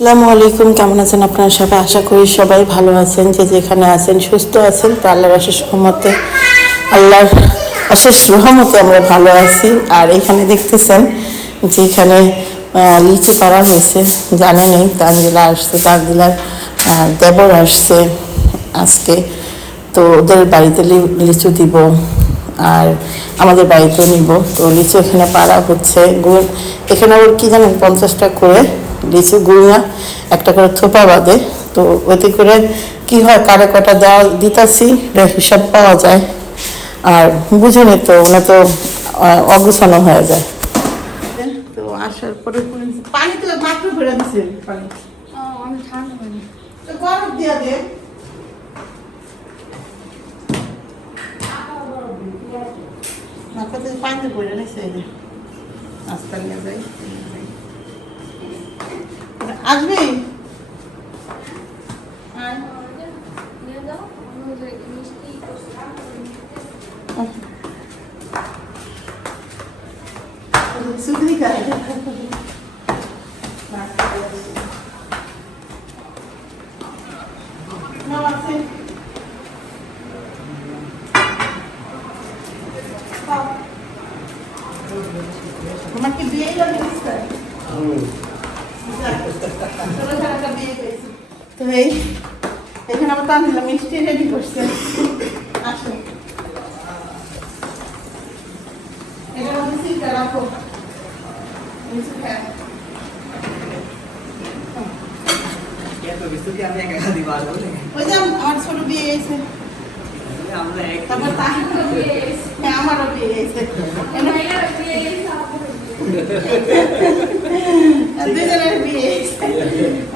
আসসালামু আলাইকুম, কেমন আছেন আপনারা সবাই? আশা করি সবাই ভালো আছেন, যে যেখানে আছেন, সুস্থ আছেন। তো আল্লাহর অশেষ রহমতে, আল্লাহর অশেষ রহমতে আমরা ভালো আছি। আর এখানে দেখতেছেন যে এখানে লিচু পাড়া হয়েছে জানেনই তানজিলা আসছে তানজিলার দেবর আসছে আজকে। তো ওদের বাড়িতে লিচু দিব, আর আমাদের বাড়িতেও নিব। তো লিচু এখানে পাড়া হচ্ছে, গুড়। এখানে ওর কি জানেন, পঞ্চাশটা করে লিচু গুড়িয়া একটা করে থোপা বাঁধে তো ওতে করে কি হয় কারে কটা দেওয়া দিতাছি হিসাব পাওয়া যায়। আর বুঝুনি তো ওনা তো অগুছানো হয়ে যায়। তো আসার পরে পানি তো মাত্র ভরে দিছে পানি। আমি ঠান্ডা পানি তো গরম দিয়া দে। মাথাতে পানি পড়ে নিছে এই নিয়ে যাই। আসবি আয়। নিয়ে যাও আমি ওই যে মিষ্টি তো এই এখানে আমার তামিলা মিষ্টি রেডি করছে? আসো। এটা মধ্যে সিলটা রাখো। মিষ্টি খায় এত কিছু কি আমি একা একা দিবা আর বলে? ওই যে আমার ছোট বিয়ে এসে আমরা এক তারপর তা হ্যাঁ আমারও বিয়ে এসে দুজনের বিয়ে।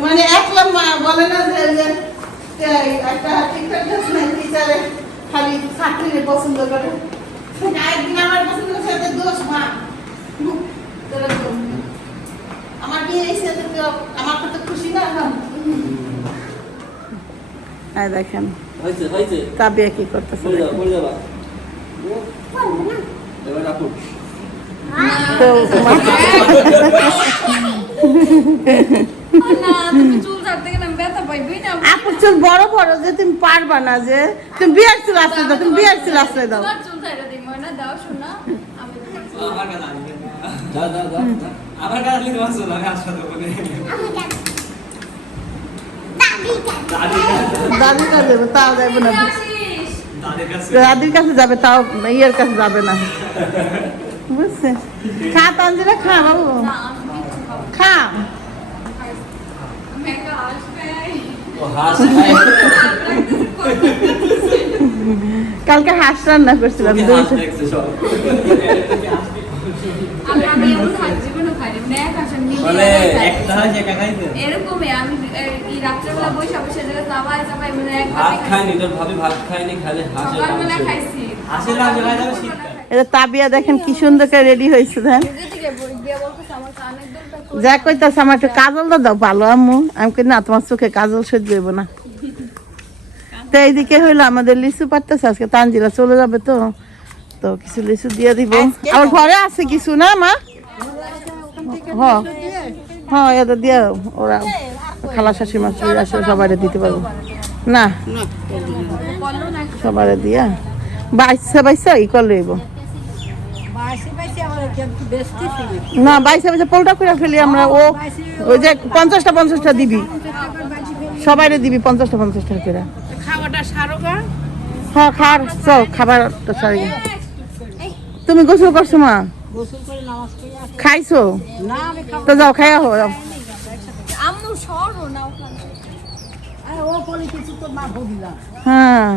মানে একলা মা বলে না যে একটা নাই টিচারে খালি চাকরি পছন্দ করে। একদিন আমার পছন্দ করছে এতে দোষ মা। আমার বিয়ে এসে তো কেউ- আমার কত খুশি না এখন। হ্যাঁ দেখেন কাবিয়া কি করতেছে তো চুল আপুর বড় বড় যে তুমি পারবা না যে তুমি বিয়ার চুল আসলে দাও তুমি বিয়ার চুল আসলে দাও। দাদির কাছে যাবে তাও যাবে না। আসিস। দাদির কাছে। দাদির কাছে যাবে তাও ইয়ের কাছে যাবে না। বুঝছে? খা তানজিরা খা বাবু না আমি কিছু খাব না। খা কালকে হাঁস রান্না করছিলাম এরকমই আমি রাত্রেবেলা বসে বসে চাবাই চাবাই মানে ভাত খায়নি তোর ভাবি ভাত খায়নি খালি হাসের হাসের এটা তাবিয়া দেখেন কি সুন্দর করে রেডি হয়েছে দেন? যা কইতাছে আমার একটু কাজল তো দাও ভালো আম্মু। আমি কই না তোমার চোখে কাজল সহ্য হইব না। তো এইদিকে হইল আমাদের লিচু পারতেছে আজকে তানজিরা চলে যাবে তো। তো কিছু লিচু দিয়ে দিব। আমার ঘরে আছে কিছু না মা? হ্যাঁ হ্যাঁ এটা দিয়ে ওরা খালা শাশি মা চলে আসলে সবাই দিতে পারব। না। সবাই দিয়া। বাইসা বাইশে ই করলে না, বাইশে বাইশে পোলটা করে ফেলি আমরা, ও ওই যে পঞ্চাশটা পঞ্চাশটা দিবি। সবাইরে দিবি পঞ্চাশটা পঞ্চাশটা করে। হ্যাঁ খার চল, খাবারটা তুমি গোসল করছ, মা? খাইছো? তো যাও, খাইয়া হো হ্যাঁ।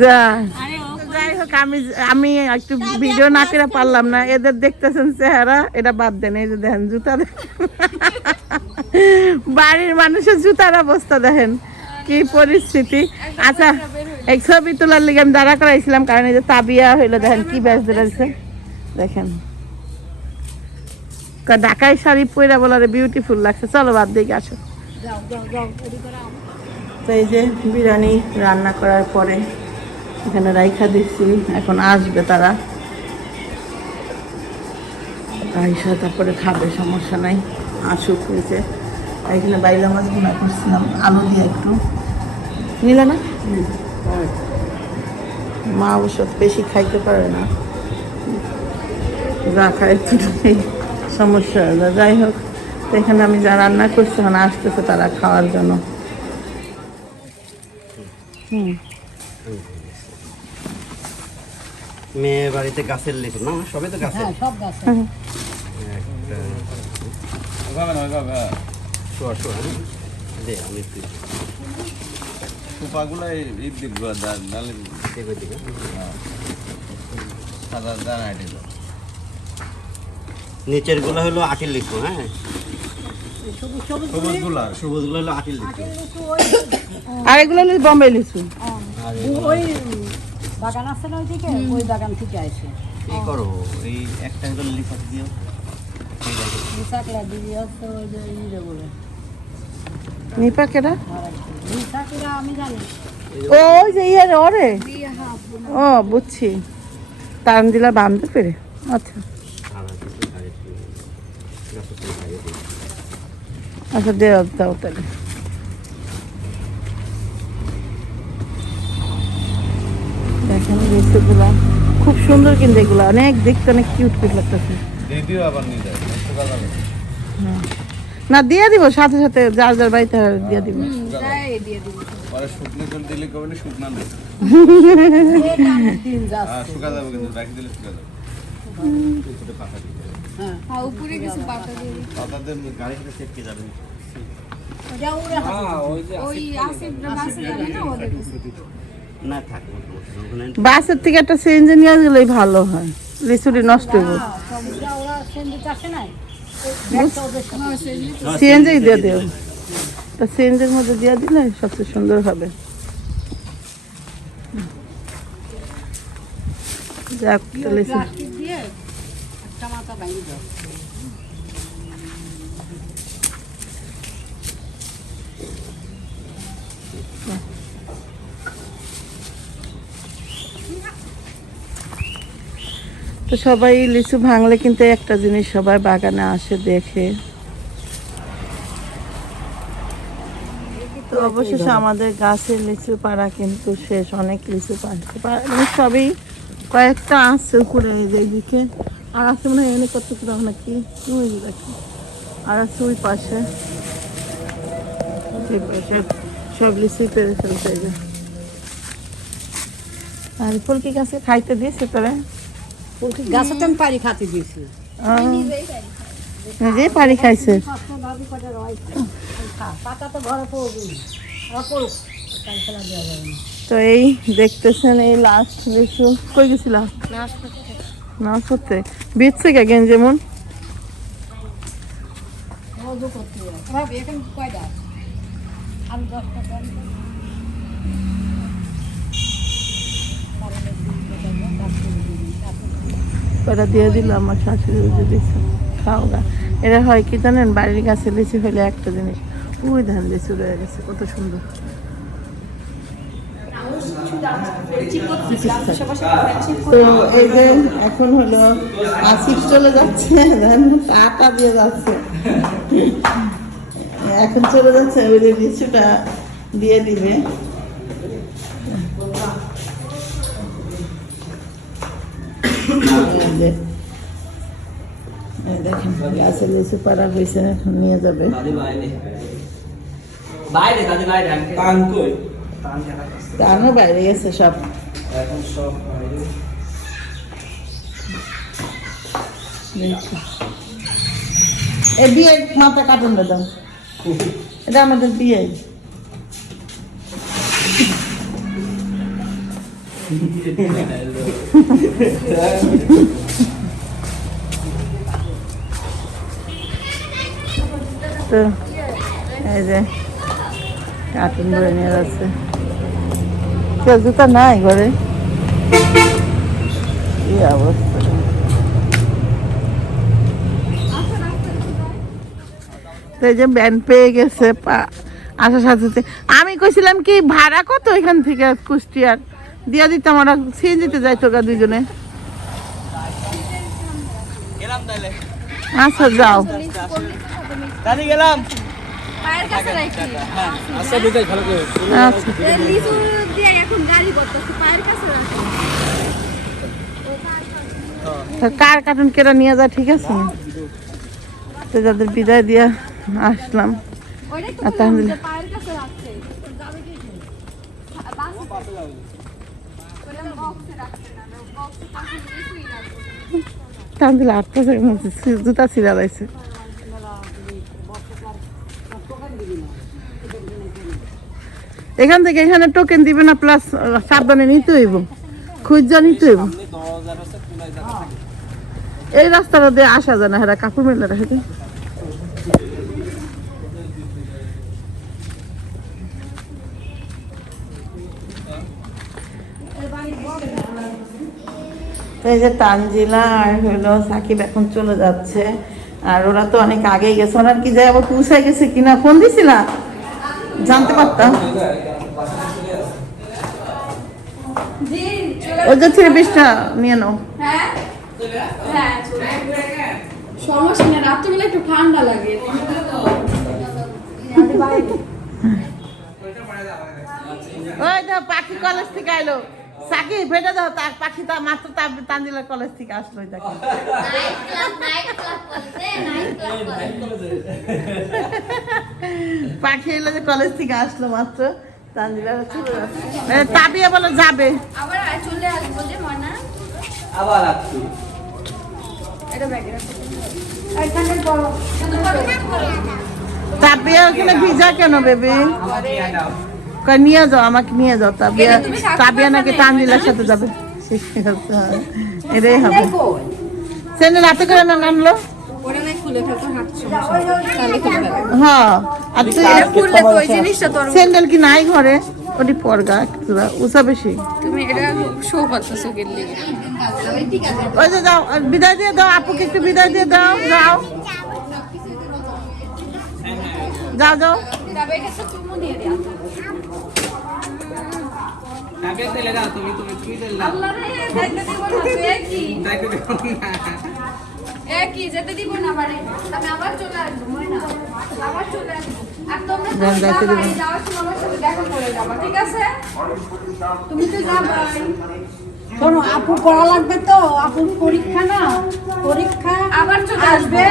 যা। যাই হোক আমি আমি একটু ভিডিও না করে পারলাম না। এদের দেখতেছেন চেহারা এটা বাদ দেন এই যে দেখেন জুতা বাড়ির মানুষের জুতার অবস্থা দেখেন কি পরিস্থিতি। আচ্ছা এক ছবি তোলার লিগে আমি দাঁড়া করাইছিলাম কারণ এই যে তাবিয়া হইল দেখেন কি ব্যাস দিয়েছে দেখেন। কা- ঢাকাই শাড়ি পরে বলারে বিউটিফুল লাগছে। চলো বাদ দিকে আসো। তো এই যে বিরিয়ানি রান্না করার পরে এখানে রাইখা দিচ্ছি এখন আসবে তারা। আইসা তারপরে খাবে, সমস্যা নাই, আসুক হয়েছে এখানে বাইলা মাছগুলা করছিলাম, আলু দিয়ে একটু। নিলে না? মা অবশ্য বেশি খাইতে পারে না। যা খায় সমস্যা হয়ে যায়। যাই হোক এখানে আমি যা রান্না করছি মানে আসতেছে তারা খাওয়ার জন্য। হুম। মেয়ে বাড়িতে গাছের লেচু না? সবে তো গাছের। সব গাছ একটা ওইভাবে না ওইভাবে শোয়া শোয়া হ্যাঁ? দে আমি একটু সুপাগুলো এই এই দিকগুলো ডালে দেখবে দিকে। সাদা দানা এটি নিচেরগুলো হলো আটির লিচু হ্যাঁ? আর এগুলো হলো বম্বে লিচু। ওই বাগান আছে না ওইদিকে? ওই বাগান থেকে আসে এই করো এই একটা দিও। ওই যে ইয়ে বলে। নিপা কেটা বিশাখলা আমি জানি। ওই যে ইয়ে ওরে? ও বুঝছি। টান দিলা বাঁধতে পেরে আচ্ছা আর কিছু আর একটু গাছের থেকে খাইয়ে দিই। আচ্ছা দেও দাও তাহলে। দেখেন খুব সুন্দর কিন্তু এগুলো। অনেক দেখতে অনেক কিউট কিউট লাগতেছে। যাবে না দিয়ে দিব সাথে সাথে যার যার বাড়িতে দিয়ে দিব। দিয়ে দিব। শুকনো জল দিলে কবে শুকনা নেই। তিন গাছ আর শুকা যাবে কিন্তু রাখি দিলে শুকা যাবে। হ্যাঁ উপরে কিছু পাতা দিয়ে। পাতাতে গাড়ির চেপকে যাবে। বাসের থেকে একটা সিএনজি নিয়ে গেলেই ভালো হয়। লিচুটি নষ্ট হবে সিএনজি দিয়ে দিও তা সিএনজির মধ্যে দিয়ে দিলে সবচেয়ে সুন্দর হবে। যাক লিচু তো সবাই লিচু ভাঙলে কিন্তু একটা জিনিস সবাই বাগানে আসে, দেখে। তো অবশেষে আমাদের গাছের লিচু পাড়া কিন্তু শেষ, অনেক লিচু পাড়ছে। মানে সবই কয়েকটা আছে উপরে এদিকে আর আছে মনে হয় এনে কতগুলো নাকি? ওই দেখো। আর আছে ওই পাশে। সব লিচুই পেরে ফেলছে এই যে। আর ফুলকি গাছে খাইতে দিয়েছে তোরা? গাছের তো আমি পারি খাতে দিয়েছি। নিজেই পানি খাইছে। পাতা তো ঘরে পড়বে এই দেখতেছেন এই লাস্ট লিচু। কই গেছিলাম না, সত্যি। বিচ্ছে কে গেন যেমন দিয়ে দিল আমার শাশুড়ি এটা হয় কি জানেন, বাড়ির গাছে লিচু হলে একটা জিনিস। ওই ধান লিচু রয়ে গেছে, কত সুন্দর। তো এই যে এখন হলো আসিফ চলে যাচ্ছে আটা দিয়ে যাচ্ছে। এখন চলে যাচ্ছে ওই যে লিচুটা দিয়ে দিবে। দেখেন গাছের লিচু পাড়া হয়েছে এখন নিয়ে যাবে। বাইরে। বাইরে দাদি বাইরে টানও বাইরে গেছে সব। এখন সব বাইরে। এ বিয়ে মাথা কাটুন দাও। এটা আমাদের বিয়ে। তো এই যে কার্টুন ধরে নিয়ে যাচ্ছে। কেউ জুতা নাই ঘরে? এই যে ব্যান পেয়ে গেছে, পা- আসার সাথে আমি কইছিলাম কি, ভাড়া কত এখান থেকে কুষ্টিয়ার? দিয়া দিতাম ওরা, সিএনজিতে যাইতো গা গেলাম আচ্ছা যাও। গেলাম। পায়ের কাছে রাখি। আচ্ছা বিদায় ভালো করে আচ্ছা। লিচু দিয়ে এখন গাড়ি করতেছে পায়ের কাছে রাখি। কার কার্টুন কেরা নিয়ে যা ঠিক আছে? তো যাদের বিদায় দিয়ে আসলাম ওইটাই তো আর বললাম তাহলে- যে পায়ের কাছে রাখছে যাবে কি বাস ওটা বক্সে রাখছে না বক্সে পাশে কিছুই রাখছে টান দিলে আটটা জুতা ছিঁড়া যাইছে এখান থেকে এখানে টোকেন দিবে না প্লাস সাবধানে নিতে হইব। খুঁজা নিতে হইব। এই রাস্তাটা দিয়ে আসা যায় না হ্যাঁ কাকুর মেলা রাখে এই যে তানজিলা আর হলো সাকিব এখন চলে যাচ্ছে। আর ওরা তো অনেক আগেই গেছে। ওনার কি যায় আবার পৌঁছায় গেছে কিনা? ফোন দিছিলা? জানতে পারতাম। ওই যে থ্রি পিসটা নিয়ে নাও। হ্যাঁ? হ্যাঁ চলে সমস্যা নেই রাত্রিবেলা একটু ঠান্ডা লাগে। ওই তো পাখি কলেজ থেকে আইলো। ভেটে দাও তার পাখি তা মাত্র তার তানজিলা কলেজ থেকে আসলো ওই দেখো। পাখি এলো যে কলেজ থেকে আসলো মাত্র। তানজিলা চলে যাচ্ছে তাবিয়া বলে যাবে। আবার চলে আসব যে ময়না আবার আসছি। এটা ব্যাগে তাবিয়া ওখানে ভিজা কেন বেবি? নিয়ে যাও। আমাকে নিয়ে যাও তাবিয়া। তাবিয়া নাকি তানজিলার সাথে যাবে। এটাই হবে। সেনে রাতে করে না আনলো? হ্যাঁ আর তুই খুললে তো ওই জিনিসটা তোর স্যান্ডেল কি নাই ঘরে? ওটি পরগা একটু উষা বেশি। তুমি এটা শো করতেছো গেলে ওই যে যাও বিদায় দিয়ে দাও আপুকে একটু বিদায় দিয়ে দাও যাও। যাও যাও। দাও তুমি তুমি তুমি একই যেতে দিব না বাড়ি। আমি আবার চলে আসব ময়না আবার চলে আসব। আর তোমরা। যাওয়ার সময় আমার সাথে দেখা করে যাবা ঠিক আছে? তুমি তো যাবাই। শোনো আপু পড়া লাগবে তো আপুর পরীক্ষা না পরীক্ষা আবার চলে আসবে।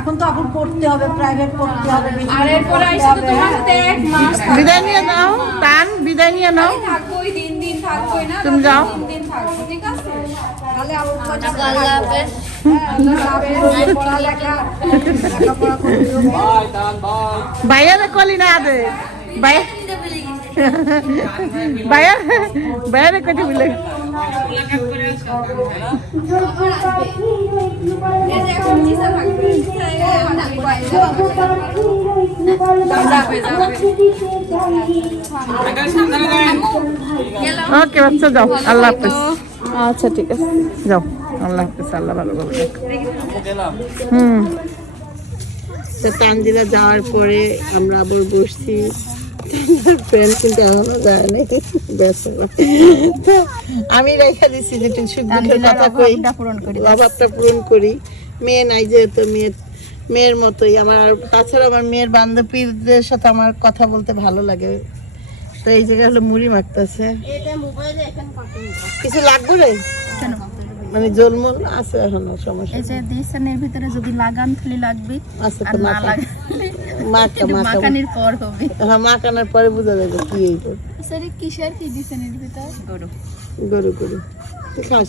এখন তো আপুর পড়তে হবে প্রাইভেট পড়তে হবে আর এরপরে আইসা তো তোমার সাথে এক মাস। বিদায় নিয়ে নাও টান বিদায় নিয়ে নাও। থাকবোই দিন দিন থাকবোই না তুমি যাও। দিন দিন থাকব ঠিক আছে? তাহলে কাছে আল্লাহ হাফেজ। আল্লাহ হাফেজ, পড়ালেখা লেখাপড়া করতে হবে। বাই টান বাই ভাইয়া রে কলি না দে ভাই ভাইয়া ভাইয়া রে কটি বিলে এই যে এখন জিসা থাকবে জিসা যাবে যাবে আগে সাবধানে যাবেন গেলাম ওকে বাচ্চা যাও আল্লাহ হাফেজ আচ্ছা ঠিক আছে যাও আল্লাহ হাফেজ আল্লাহ ভালো ভালো গেলাম হুম। তো তানজিলা যাওয়ার পরে আমরা আবার বসছি। ফ্রেন্ড কিন্তু এখনও যায় নাই। আমি রেখে দিচ্ছি যে একটু সুখ কথা কই। পূরণ করি অভাবটা পূরণ করি। মেয়ে নাই যেহেতু মেয়ের মেয়ের মতোই। আমার আর তাছাড়া আমার মেয়ের বান্ধবীদের সাথে আমার কথা বলতে ভালো লাগে। তো এই জায়গায় হলো মুড়ি মাখতেছে। কিছু লাগবে রে? মানে জলমল আছে এখনও সমস্যা এই যে দিয়েছেন ভিতরে যদি লাগান খালি লাগবে আছে আর তো না মাখা। লাগালে মাখা মাখানির পর হবে। হ্যাঁ মাখানোর পরে বোঝা যাবে কি এই স্যার কিসের কি দিয়েছেন এর ভিতর? গরু। গরু গরু। তো খাস